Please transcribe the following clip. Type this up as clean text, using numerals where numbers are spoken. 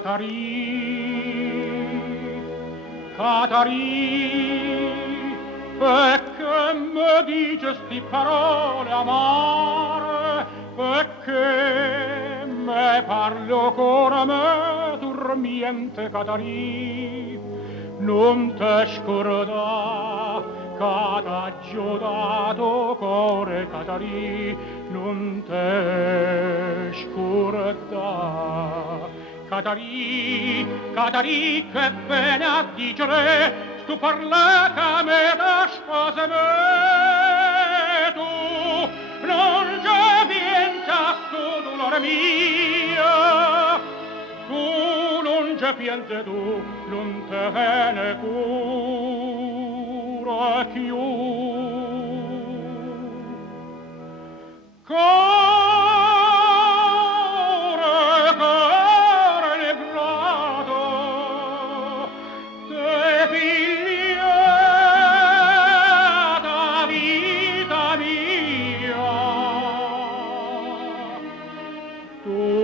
Catarì, perché mi dice sti parole amare, perché me parlo cuore me dormiente Catarì, non te scordà che t'ha giodato cuore Catarì, non te scordà. Catarì, Catarì, che bene a dicere, stu parla che me da spose me, tu non già pienta stu dolore mio, tu non già piente tu, non te ne cura più. Core negrato, te pigliata vita mia, tu